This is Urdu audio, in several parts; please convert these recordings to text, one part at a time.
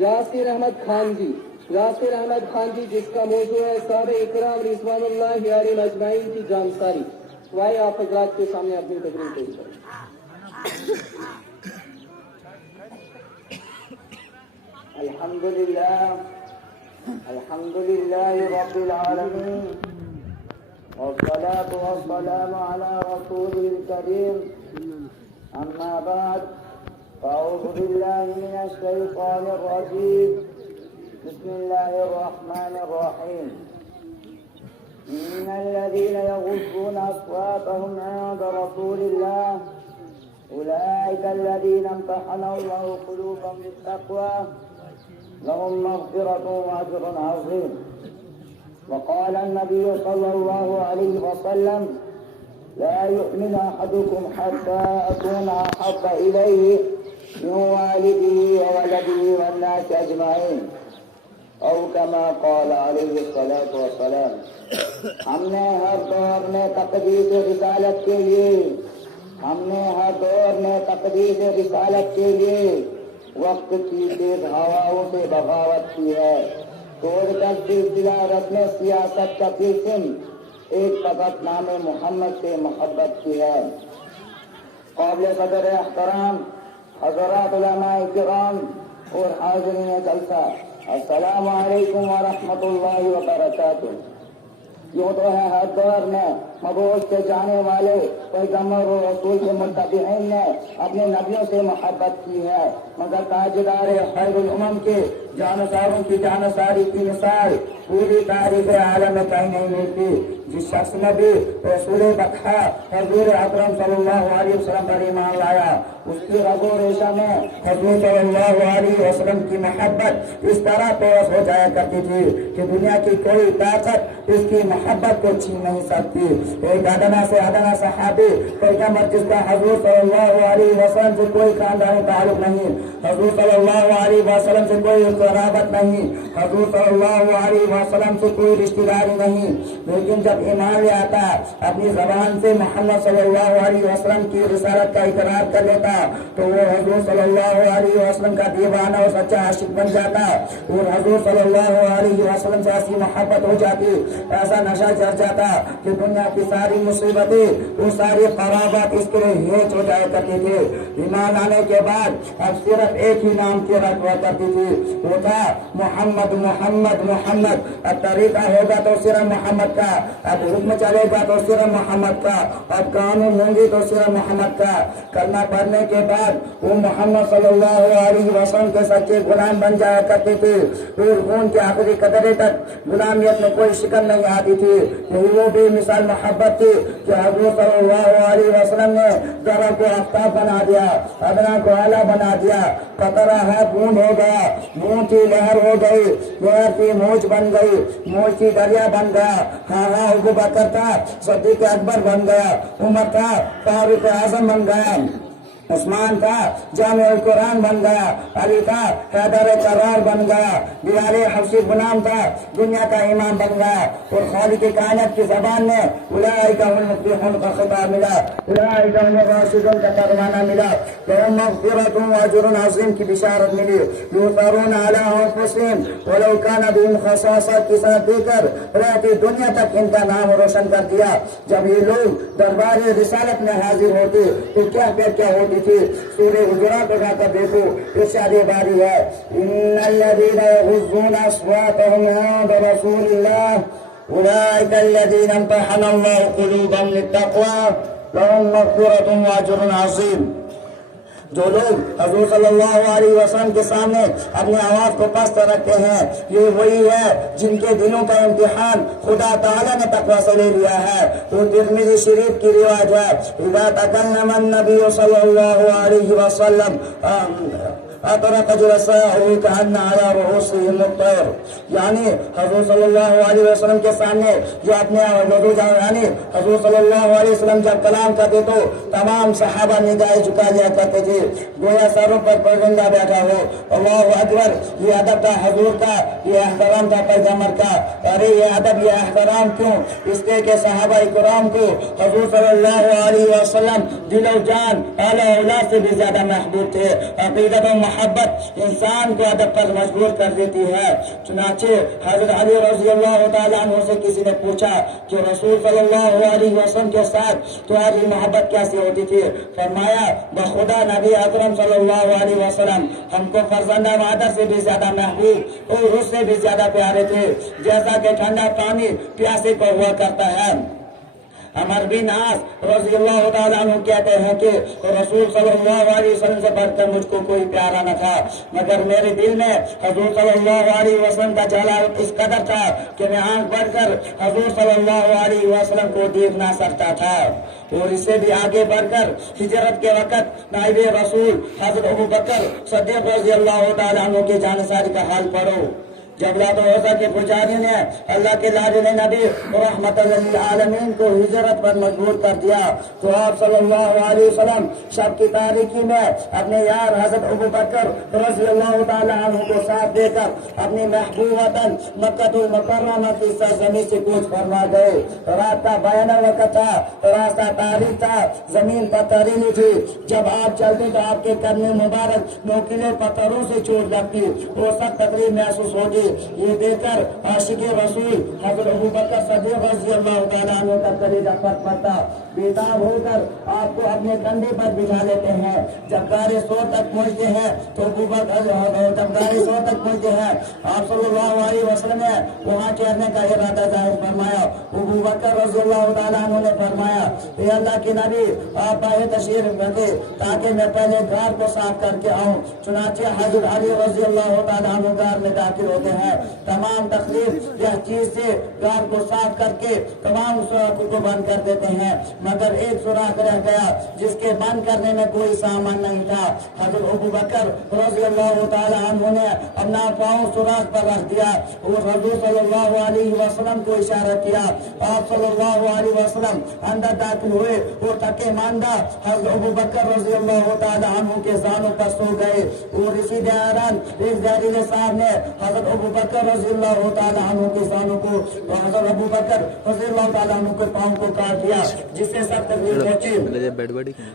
یاسر احمد خان جی، یاسر احمد خان جی جس کا موضوع ہے صحابہ اکرام رضوان اللہ علیہم اجمعین کی جانکاری، وائے آپ حضرات کے سامنے اپنی تقریر پیش کریں۔ الحمد لله رب العالمين، والصلاة والسلام على رسوله الكريم، أما بعد، فأعوذ بالله من الشيطان الرجيم، بسم الله الرحمن الرحيم. إن الذين يغضون أصواتهم عند رسول الله أولئك الذين امتحن الله قلوبهم للتقوى لهم مغفرة وأجر عظيم. وقال النبي صلى الله عليه وسلم لا يؤمن أحدكم حتى أكون أحب إليه من والده وولده والناس أجمعين، أو كما قال عليه الصلاة والسلام. ہم نے ہر دور میں تقدیس رسالت کے لیے کے لیے وقت کی تیز ہواؤں سے بغاوت کی ہے، توڑ کر سلسلہ رسم سیاست کا قسم ایک فقط نام محمد سے محبت کی ہے. قابل قدر احترام حضرات علماء کرام اور حاضرین جلسہ، السلام علیکم ورحمۃ اللہ وبرکاتہ. یوں تو ہے ہر دور میں مبعوث سے جانے والے پیغمبر و رسول کے متبعین نے اپنے نبیوں سے محبت کی ہے، مگر تاجدار خیر الامم کے جانساروں کی جانساری کی مثال پوری تاریخ عالم میں کہیں نہیں ملتی. جس شخص نے بھی رسول بطحا حضور اکرم صلی اللہ علیہ وسلم پر ایمان لایا، اس کی رگ و ریشہ میں حضور صلی اللہ علیہ وسلم کی محبت اس طرح پیش ہو جایا کرتی تھی کہ دنیا کی کوئی طاقت اس کی محبت کو چھین نہیں سکتی. ایک ادنا سے ادنا صحابی پیغمبر جس کا حضور صلی اللہ علیہ وسلم سے کوئی خاندانی تعلق نہیں، حضور صلی اللہ علیہ وسلم سے کوئی قرابت نہیں، حضور صلی اللہ علیہ وسلم سے کوئی رشتہ داری نہیں، لیکن جب ایمان لے آتا اپنی زبان سے محمد صلی اللہ علیہ وسلم کی رسالت کا اقرار کر لیتا تو وہ حضور صلی اللہ علیہ وسلم کا دیوانہ اور سچا عاشق بن جاتا اور حضور صلی اللہ علیہ وسلم سے ایسی محبت ہو جاتی، ایسا نشہ چڑھ جاتا کہ دنیا کی ساری مصیبتیں وہ ساری قرابت اس کے لیے ہیچ ہو جایا کرتی تھی. ایمان آنے کے بعد اب صرف ایک ہی نام کی رکھ ہوا کرتی تھی، وہ تھا محمد محمد محمد. اب طریقہ ہوگا تو صرف محمد کا، اب حکم چلے گا تو صرف محمد کا، اب قانون ہوں گی تو صرف محمد کا. کلمہ پڑھنے کے بعد وہ محمد صلی اللہ علیہ وسلم کے سچے غلام بن جایا کرتے تھے اور خون کے آخری قطرے تک غلامیت میں کوئی شکن نہیں آتی تھی. یہی وہ بھی مثال محبت تھی کہ حضور صلی اللہ علیہ وسلم نے ذرا کو آفتاب بنا دیا، ادنا کو اعلیٰ بنا دیا، قطرہ ہے بوند ہو گیا، بوند کی لہر ہو گئی، لہر کی موج بن گئی، موج کی دریا بن گیا. ہاں ابو بکر تھا صدیق اکبر بن گیا، عمر تھا فاروق اعظم بن گیا، عثمان تھا جامع القرآن بن گیا، علی تھا حیدر کرار بن گیا، بلال حبشی غلام تھا دنیا کا امام بن گیا. اور خالق کائنات کی زبان میں اولئک هم المفلحون کا خطاب ملا، اولئک هم الراشدون کا فرمانا ملا، لهم مغفرۃ واجر عظیم کی بشارت ملی. یؤثرون علی انفسهم ولو کان بهم خصاصہ کی ساتھ دے کر رہتی دنیا تک ان کا نام روشن کر دیا. جب یہ لوگ دربار رسالت میں حاضر ہوتے تو کیا ہوتی تھی. سورہ حجرات اٹھا کر دیکھو، ارشاد باری ہے ان الذین یغضون اصواتهم عند رسول اللہ اولئک الذین امتحن اللہ قلوبهم للتقوى لهم مغفرۃ واجر عظیم. جو لوگ حضور صلی اللہ علیہ وسلم کے سامنے اپنی آواز کو پست رکھتے ہیں یہ وہی ہے جن کے دلوں کا امتحان خدا تعالیٰ نے تقویٰ سے لے لیا ہے. تو ترمذی شریف کی روایت ہے اذا تکلم النبی صلی اللہ علیہ وسلم اطرق جلساءه كأن على رؤوسهم الطير. یعنی حضور صلی اللہ علیہ وسلم کے سامنے جو اپنے یعنی حضور صلی اللہ علیہ وسلم جب کلام کرتے تو تمام صحابہ نگاہیں جھکا لیا کرتے تھے گویا سروں پر پرندہ بیٹھا ہو. اللہ اکبر. یہ ادب تھا حضور کا، یہ احترام تھا پیغمبر کا. ارے یہ ادب یہ احترام کیوں؟ اس لیے کہ صحابہ کرام کو حضور صلی اللہ علیہ وسلم دل و جان اعلیٰ اولاد سے بھی زیادہ محبوب تھے. عقیدت و محبت انسان کو ادب پر مجبور کر دیتی ہے۔ چنانچہ حضرت علی رضی اللہ تعالیٰ عنہ سے کسی نے پوچھا کہ رسول صلی اللہ علیہ وسلم کے ساتھ تمہاری محبت کیسی ہوتی تھی؟ فرمایا بخدا نبی اکرم صلی اللہ علیہ وسلم ہم کو فرزندہ مادر سے بھی زیادہ محبوب اور اس سے بھی زیادہ پیارے تھے، جیسا کہ ٹھنڈا پانی پیاسے کو ہوا کرتا ہے۔ عمر بن عاص رضی اللہ تعالیٰ عنہ کہتے ہیں کہ رسول صلی اللہ علیہ وسلم سے بڑھ کر مجھ کو کوئی پیارا نہ تھا، مگر میرے دل میں حضور صلی اللہ علیہ وسلم کا جلال اس قدر تھا کہ میں آنکھ بڑھ کر حضور صلی اللہ علیہ وسلم کو دیکھ نہ سکتا تھا۔ اور اس سے بھی آگے بڑھ کر ہجرت کے وقت نائب رسول حضرت ابوبکر صدیق رضی اللہ تعالیٰ عنہ کی جانساری کا حال پڑھو۔ جب لات و عزا کے پجاری نے اللہ کے لاڈلے نبی رحمت للعالمین کو ہجرت پر مجبور کر دیا تو آپ صلی اللہ علیہ وسلم شب کی تاریکی میں اپنے یار حضرت ابوبکر رضی اللہ تعالیٰ عنہ کو ساتھ دے کر اپنی محبوب وطن مکہ المکرمہ کی سرزمین سے کوچ فرما گئے۔ رات کا بیان وقت تھا، راستہ تاریک تھا، زمین پتھریلی تھی، جب آپ چلتے تو آپ کے قدم مبارک نوکیلے پتھروں سے چوٹ لگتی اور سخت تکلیف محسوس ہوتی۔ یہ دیکھ کر عاشق رسول حضرت ابوبکر صدیق رضی اللہ تعالیٰ عنہ کا کلیجہ پھٹ پڑتا، بیتاب ہو کر آپ کو اپنے کندھے پر بٹھا لیتے ہیں۔ جب غار ثور تک پہنچتے ہیں تو آپ صلی اللہ علیہ وسلم نے وہاں ٹھہرنے کا ارادہ ظاہر فرمایا۔ ابوبکر رضی اللہ تعالیٰ عنہ نے فرمایا اے اللہ کے نبی آپ باہر تشریف رکھے تاکہ میں پہلے غار کو صاف کر کے آؤں۔ چنانچہ حضرت علی رضی اللہ تعالیٰ عنہ غار میں داخل ہوتے ہیں، تمام تکلیف یہ چیز سے غار کو صاف کر کے تمام سوراخوں کو بند کر دیتے ہیں، مگر ایک سوراخ رہ گیا جس کے بند کرنے میں کوئی سامان نہیں تھا۔ حضرت ابوبکر رضی اللہ تعالیٰ عنہ نے اپنا پاؤں سوراخ پر رکھ دیا اور حضور صلی اللہ علیہ وسلم کو اشارہ کیا۔ آپ صلی اللہ علیہ وسلم اندر داخل ہوئے اور تھکے ماندہ حضرت ابوبکر رضی اللہ تعالیٰ عنہ کے زانوں پر سو گئے اور اسی دوران ایک زہریلے سانپ نے حضرت ابوبکر رضی اللہ تعالیٰ عنہ کے زانوں کو حضرت ابوبکر رضی اللہ تعالیٰ عنہ کے پاؤں کو کاٹ دیا، جس سے سخت تکلیف پہنچی۔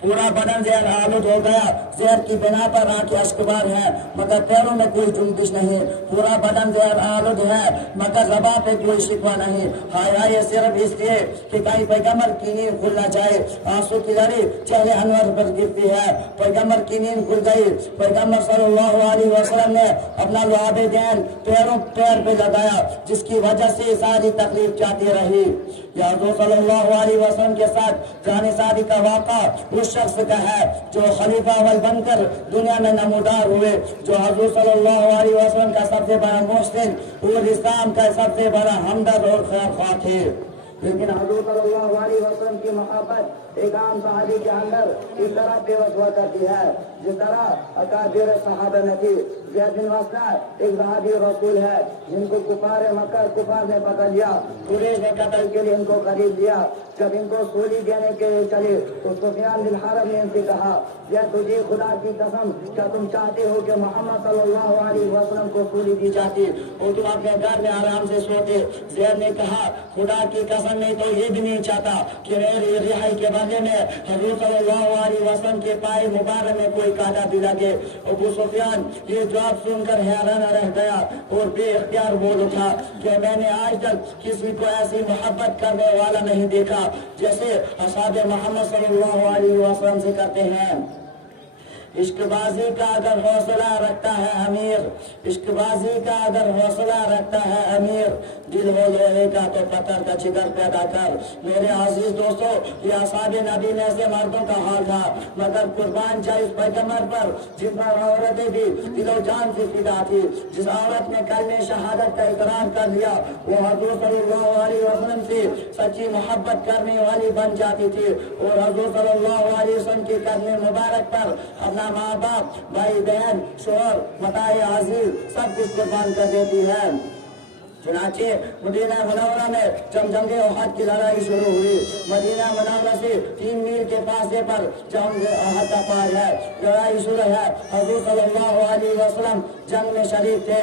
پورا بدن زہر آلود ہو گیا، زہر کی بنا پر آنکھیں اشکبار ہیں مگر پیروں میں کوئی جنبش نہیں، پورا بدن زہر آلود ہے مگر زبان پہ کوئی شکوہ نہیں۔ ہائے ہائے صرف اس لیے کہ کہیں پیغمبر کی نیند کھل نہ جائے، آنسو کی لڑی چہرے انور پر گرتی ہے۔ پیغمبر کی نیند کھل گئی، پیغمبر صلی اللہ علیہ وسلم نے اپنا لعاب دین پیر پہ لگایا، جس کی وجہ سے ساری تکلیف جاتی رہی۔ یا حضور صلی اللہ علیہ وسلم کے ساتھ جان ساری کا واقعہ اس شخص کا ہے جو خلیفہ اول بن کر دنیا میں نمودار ہوئے، جو حضور صلی اللہ علیہ وسلم کا سب سے بڑا محسن اور اسلام کا سب سے بڑا ہمدرد اور خیر خواہ تھے۔ لیکن حضور صلی اللہ علیہ وسلم کی محبت ایک عام صحابی کے اندر اس طرح بے وس ہوا کرتی ہے جس طرح اکابر صحابہ میں تھی۔ زید بن واسطہ ایک صحابی رسول ہے جن کو کفار مکہ کفار نے پکڑ لیا، قریش نے قتل کے لیے ان کو خرید لیا۔ جب ان کو سولی دینے کے لیے چلے تو سفیان بن حرب نے ان سے کہا یا تجھے خدا کی قسم کیا تم چاہتے ہو کہ محمد صلی اللہ علیہ وسلم کو سولی دی جاتی اور تم اپنے گھر میں آرام سے سوتے؟ زید نے کہا خدا کی قسم میں تو یہ بھی نہیں چاہتا کہ میری رہائی کے بدلے میں حضور صلی اللہ علیہ وسلم کے پائے مبارک میں کوئی کانٹا بھی لگے۔ ابو سفیان یہ جواب سن کر حیران رہ گیا اور بے اختیار بول اٹھا کہ میں نے آج تک کسی کو ایسی محبت کرنے والا نہیں دیکھا جیسے اصحاب محمد صلی اللہ علیہ وسلم سے کرتے ہیں۔ عشق بازی کا اگر حوصلہ رکھتا ہے امیر، عشق بازی کا اگر حوصلہ رکھتا ہے امیر، دل ہو لوہے کا تو پتھر کا جگر پیدا کر۔ میرے عزیز دوستو، یہ اصحاب نبی میں سے مردوں کا حال تھا، مگر قربان جائے اس پیغمبر پر جن پر عورتیں بھی دل و جان سے فدا تھی۔ جس عورت نے کلمہ شہادت کا اقرار کر لیا وہ حضور صلی اللہ علیہ وسلم سے سچی محبت کرنے والی بن جاتی تھی اور حضور صلی اللہ علیہ وسلم کے قدم مبارک پر اپنا ماں باپ، بھائی بہن، شوہر، متاع عزیز سب کچھ قربان کر دیتی ہے۔ چنانچہ مدینہ منورہ میں جب جنگ احد کی لڑائی شروع ہوئی، مدینہ منورہ سے 3 میل کے فاصلے پر جنگ احد کا پہاڑ ہے، لڑائی شروع ہے۔ حضور صلی اللہ علیہ وسلم جنگ میں شریک تھے۔